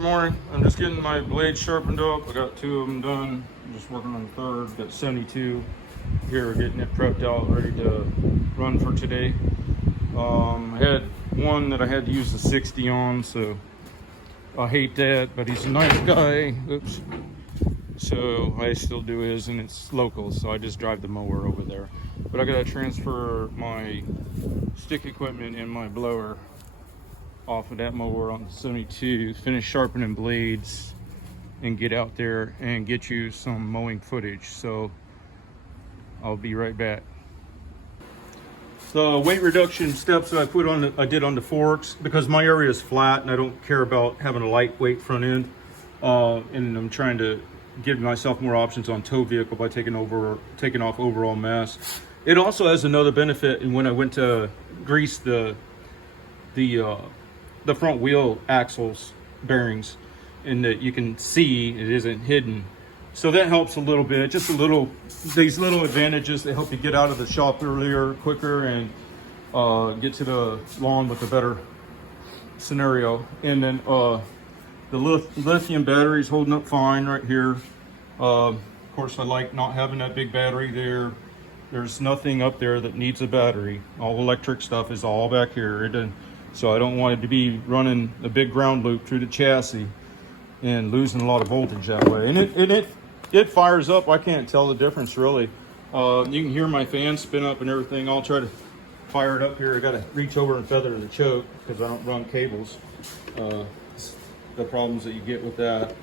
Good morning. I'm just getting my blades sharpened up. I got 2 of them done. I'm just working on the third. Got 72 here, getting it prepped out, ready to run for today. I had one that I had to use the 60 on, so I hate that, but he's a nice guy. Oops. So I still do his, and it's local, so I just drive the mower over there. But I gotta transfer my stick equipment and my blower off of that mower on the 72, finish sharpening blades, and get out there and get you some mowing footage. So I'll be right back. The weight reduction steps that I did on the forks, because my area is flat and I don't care about having a lightweight front end, and I'm trying to give myself more options on tow vehicle by taking off overall mass. It also has another benefit, and when I went to grease the front wheel axles bearings, and that you can see it isn't hidden, so that helps a little bit. Just these little advantages that help you get out of the shop earlier, quicker, and get to the lawn with a better scenario. And then the lithium battery's holding up fine right here. Of course, I like not having that big battery there. There's nothing up there that needs a battery. All electric stuff is all back here. So I don't want it to be running a big ground loop through the chassis and losing a lot of voltage that way. And it fires up. I can't tell the difference really. You can hear my fan spin up and everything. I'll try to fire it up here. I got to reach over and feather the choke because I don't run cables. The problems that you get with that.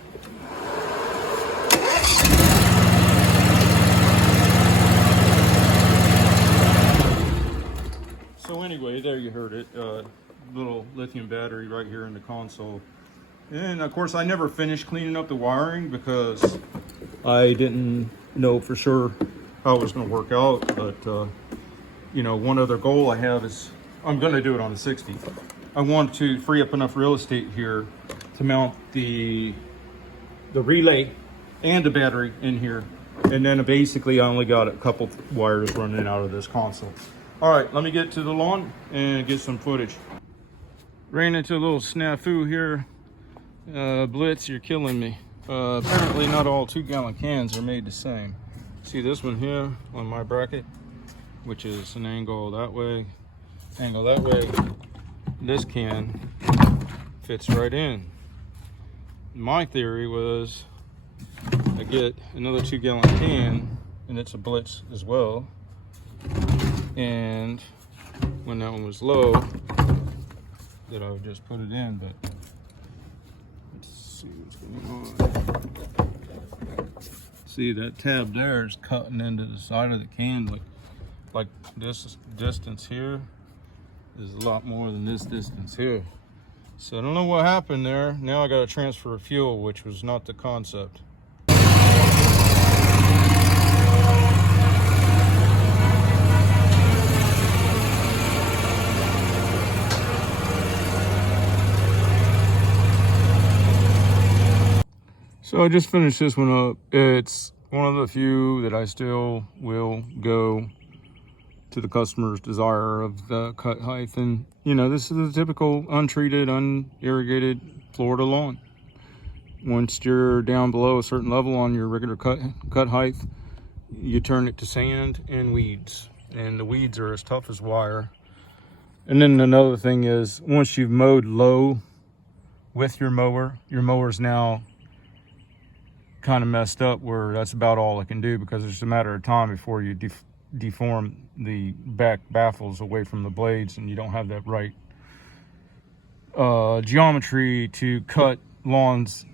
So anyway, there you heard it. Little lithium battery right here in the console. And of course I never finished cleaning up the wiring because I didn't know for sure how it was going to work out. But you know, one other goal I have is I'm going to do it on the 60. I want to free up enough real estate here to mount the relay and the battery in here. And then basically I only got a couple wires running out of this console. All right, let me get to the lawn and get some footage. Ran into a little snafu here. Blitz, you're killing me. Apparently not all 2-gallon cans are made the same. See this one here on my bracket, which is an angle that way, angle that way. This can fits right in. My theory was I get another 2-gallon can, and it's a Blitz as well. And when that one was low, that I would just put it in, but let's see what's going on. See, that tab there is cutting into the side of the can. Like this distance here is a lot more than this distance here. So I don't know what happened there. Now I got to transfer fuel, which was not the concept. So I just finished this one up. It's one of the few that I still will go to the customer's desire of the cut height. And you know, this is a typical untreated, unirrigated Florida lawn. Once you're down below a certain level on your regular cut height, you turn it to sand and weeds. And the weeds are as tough as wire. And then another thing is, once you've mowed low with your mower's now kind of messed up where that's about all it can do, because it's a matter of time before you deform the back baffles away from the blades, and you don't have that right geometry to cut lawns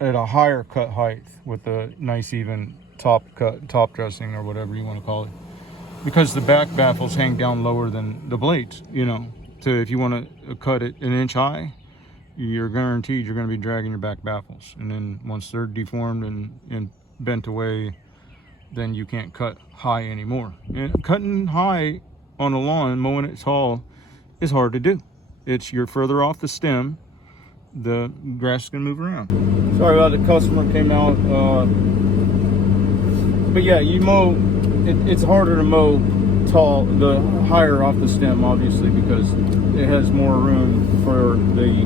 at a higher cut height with a nice even top dressing or whatever you want to call it, because the back baffles hang down lower than the blades, you know. So if you want to cut it 1 inch high, you're guaranteed you're going to be dragging your back baffles. And then once they're deformed and bent away, then you can't cut high anymore. And cutting high on a lawn, mowing it tall, is hard to do. You're further off the stem, the grass is going to move around. Sorry about the customer came out. But yeah, you mow, it's harder to mow tall, the higher off the stem, obviously, because it has more room for the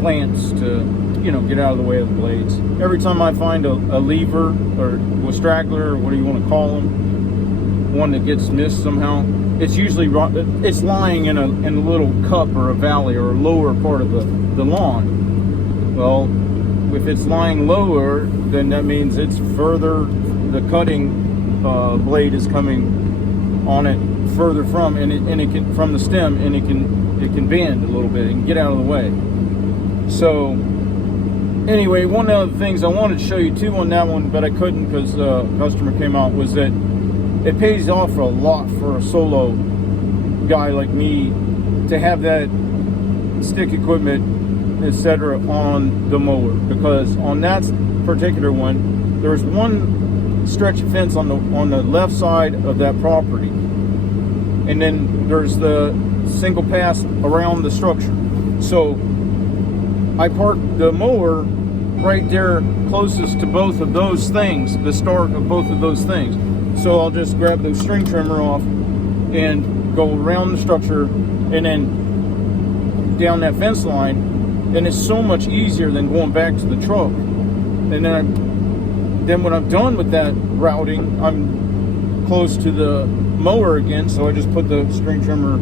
plants to get out of the way of the blades. Every time I find a lever or a straggler, or what do you want to call them, one that gets missed somehow, it's usually lying in a little cup or a valley or a lower part of the lawn. Well, if it's lying lower, then that means it's further, the cutting blade is coming on it further from, and it can, from the stem, and it can bend a little bit and get out of the way. So anyway, one of the things I wanted to show you too on that one, but I couldn't because a customer came out, was that it pays off a lot for a solo guy like me to have that stick equipment, etc., on the mower, because on that particular one, there's one stretch of fence on the left side of that property, and then there's the single pass around the structure. So I parked the mower right there closest to both of those things, the start of both of those things. So I'll just grab the string trimmer off and go around the structure and then down that fence line, and it's so much easier than going back to the truck. And then when I'm done with that routing, I'm close to the mower again, so I just put the string trimmer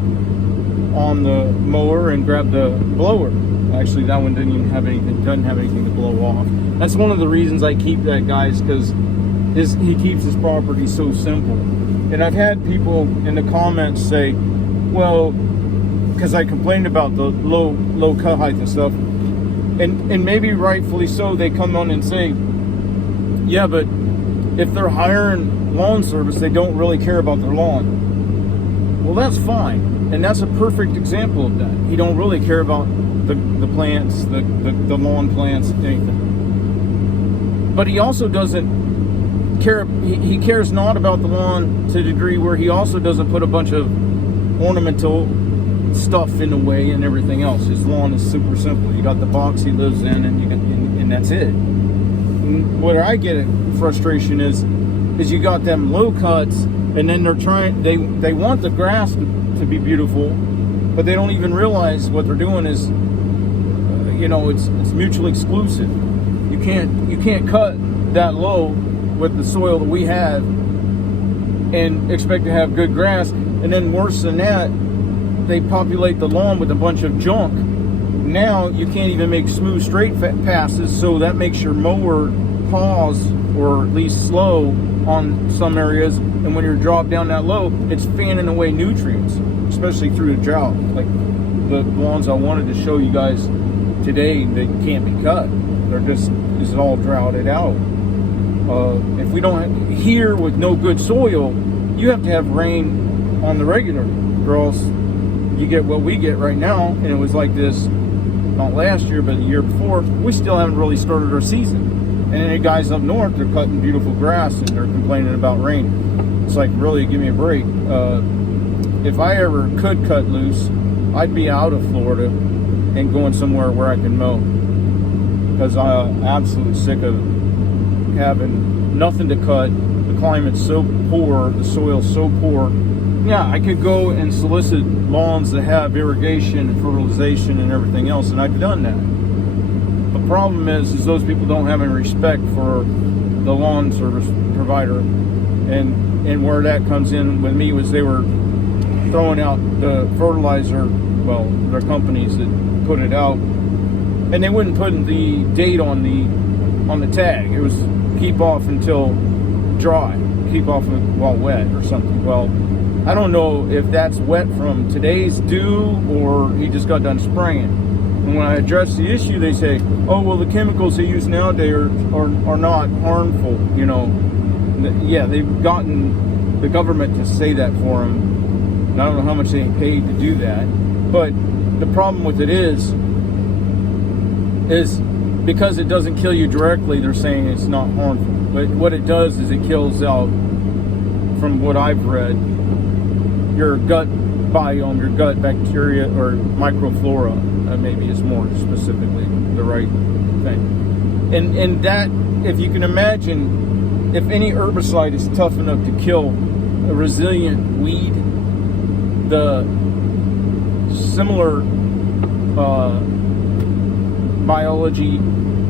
on the mower and grab the blower. Actually, that one doesn't have anything to blow off. That's one of the reasons I keep that, guys, because he keeps his property so simple. And I've had people in the comments say, well, because I complained about the low cut height and stuff, and maybe rightfully so, they come on and say, yeah, but if they're hiring lawn service, they don't really care about their lawn. Well, that's fine, and that's a perfect example of that. He don't really care about the plants, the lawn plants, anything. But he also doesn't care. He cares not about the lawn to the degree where he also doesn't put a bunch of ornamental stuff in the way and everything else. His lawn is super simple. You got the box he lives in, and that's it. And where I get frustration is you got them low cuts, and then they want the grass to be beautiful, but they don't even realize what they're doing is, it's mutually exclusive. You can't cut that low with the soil that we have and expect to have good grass. And then worse than that, they populate the lawn with a bunch of junk. Now you can't even make smooth straight passes, so that makes your mower pause or at least slow on some areas. And when you're dropped down that low, it's fanning away nutrients, especially through the drought. Like the lawns I wanted to show you guys today, they can't be cut. It's all droughted out. If we don't, here with no good soil, you have to have rain on the regular, or else you get what we get right now. And it was like this not last year, but the year before. We still haven't really started our season. And then the guys up north, they're cutting beautiful grass and they're complaining about rain. It's like, really, give me a break. If I ever could cut loose, I'd be out of Florida and going somewhere where I can mow, because I'm absolutely sick of having nothing to cut. The climate's so poor, the soil's so poor. Yeah, I could go and solicit lawns that have irrigation and fertilization and everything else, and I've done that. The problem is those people don't have any respect for the lawn service provider, and where that comes in with me was they were throwing out the fertilizer, well, their companies that put it out, and they wouldn't put the date on the tag. It was keep off until dry, keep off while wet or something. Well, I don't know if that's wet from today's dew or he just got done spraying. And when I address the issue, they say, oh, well, the chemicals they use nowadays are not harmful. Yeah, they've gotten the government to say that for them. And I don't know how much they paid to do that. But the problem with it is because it doesn't kill you directly, they're saying it's not harmful. But what it does is it kills out, from what I've read, your gut biome, your gut bacteria or microflora, maybe is more specifically the right thing. And that, if you can imagine, if any herbicide is tough enough to kill a resilient weed, the similar biology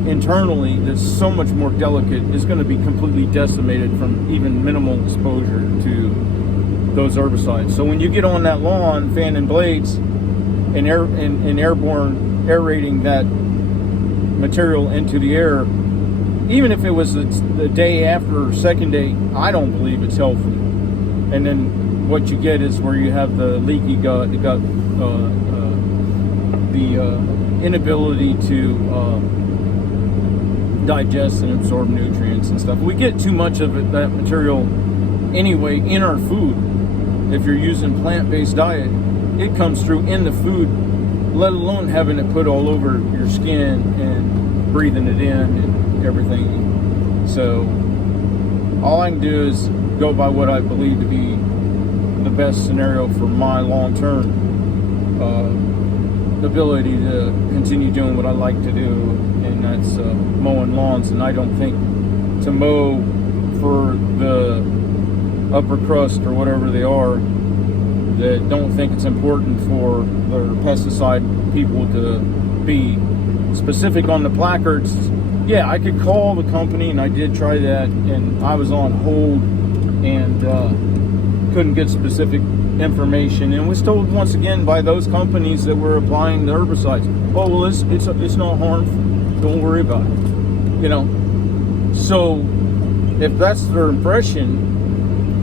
internally that's so much more delicate is going to be completely decimated from even minimal exposure to those herbicides. So when you get on that lawn fanning blades and airborne aerating that material into the air, even if it was the day after or second day, I don't believe it's healthy. And then what you get is where you have the leaky gut, the inability to digest and absorb nutrients and stuff. We get too much of that material anyway in our food. If you're using plant-based diet, it comes through in the food, let alone having it put all over your skin and breathing it in and everything. So all I can do is go by what I believe to be the best scenario for my long-term ability to continue doing what I like to do, and that's mowing lawns. And I don't think to mow for the upper crust or whatever they are that don't think it's important for their pesticide people to be specific on the placards. Yeah, I could call the company, and I did try that, and I was on hold and couldn't get specific information, and was told once again by those companies that were applying the herbicides, oh well, it's not harmful, don't worry about it, you know. So if that's their impression,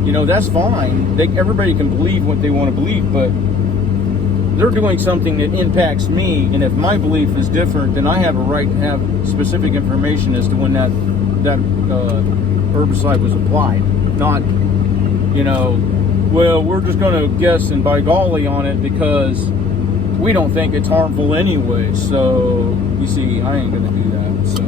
you know, that's fine. Everybody can believe what they want to believe, but they're doing something that impacts me, and if my belief is different, then I have a right to have specific information as to when that herbicide was applied. Not, you know, well, we're just going to guess and by golly on it because we don't think it's harmful anyway. So, you see, I ain't going to do that. So,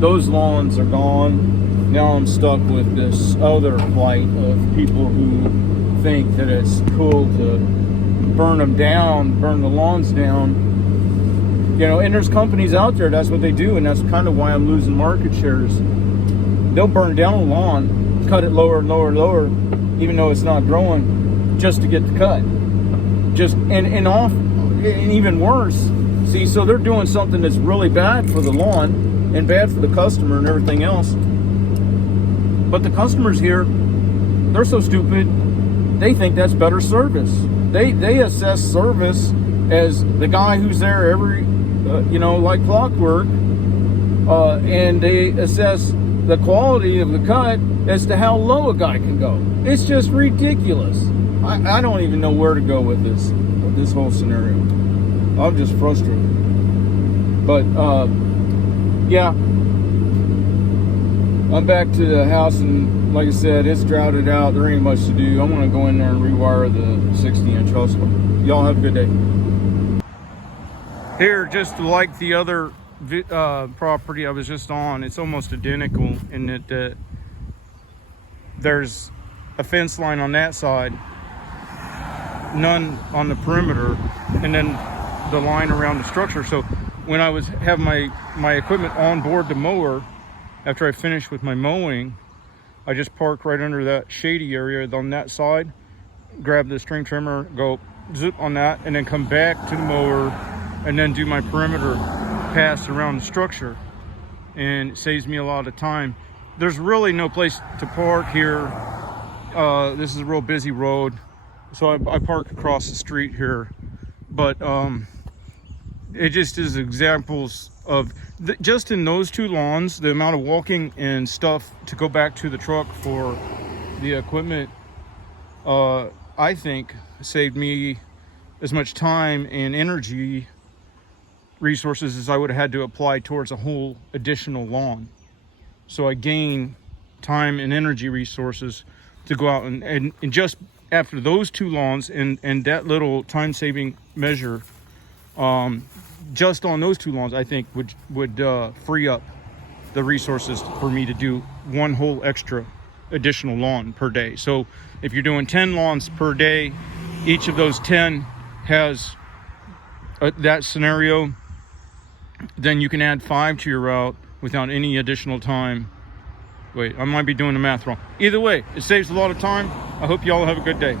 those lawns are gone. Now I'm stuck with this other plight of people who think that it's cool to burn them down, burn the lawns down. You know, and there's companies out there, that's what they do, and that's kind of why I'm losing market shares. They'll burn down a lawn, cut it lower and lower and lower, even though it's not growing, just to get the cut. And even worse. See, so they're doing something that's really bad for the lawn and bad for the customer and everything else. But the customers here, they're so stupid, they think that's better service. They assess service as the guy who's there every, like clockwork, and they assess the quality of the cut as to how low a guy can go. It's just ridiculous. I don't even know where to go with this whole scenario. I'm just frustrated. But yeah, I'm back to the house, and like I said, it's droughted out. There ain't much to do. I'm gonna go in there and rewire the 60-inch hustler. Y'all have a good day. Here, just like the other property I was just on, it's almost identical in that there's a fence line on that side, none on the perimeter, and then the line around the structure. So when I was have my equipment on board the mower, after I finished with my mowing, I just park right under that shady area on that side, grab the string trimmer, go zip on that, and then come back to the mower and then do my perimeter pass around the structure, and it saves me a lot of time. There's really no place to park here. This is a real busy road, so I park across the street here. But it just is examples of just in those two lawns, the amount of walking and stuff to go back to the truck for the equipment, I think saved me as much time and energy resources as I would have had to apply towards a whole additional lawn. So I gain time and energy resources to go out and just after those two lawns and that little time-saving measure, just on those two lawns, I think would free up the resources for me to do one whole extra additional lawn per day. So if you're doing 10 lawns per day, each of those 10 has that scenario, then you can add 5 to your route without any additional time. Wait, I might be doing the math wrong. Either way, it saves a lot of time. I hope y'all have a good day.